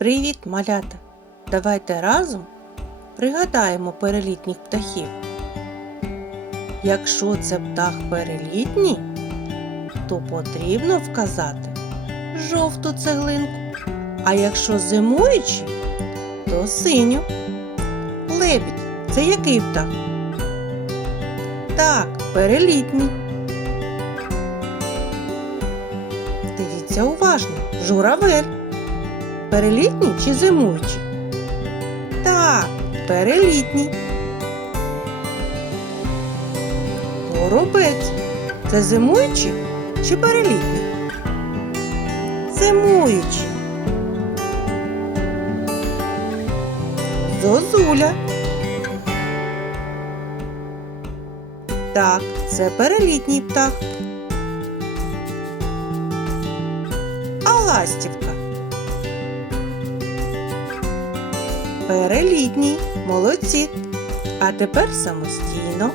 Привіт, малята! Давайте разом пригадаємо перелітніх птахів. Якщо це птах перелітній, то потрібно вказати жовту цеглинку. А якщо зимуючий, то синю. Лебідь це який птах? Так, перелітній. Дивіться уважно. Журавель. Перелітній чи зимуючий? Так, перелітній. Горобець. Це зимуючий чи перелітній? Зимуючий. Зозуля. Так, це перелітній птах. А ластівка. Перелітній, молодці. А тепер самостійно.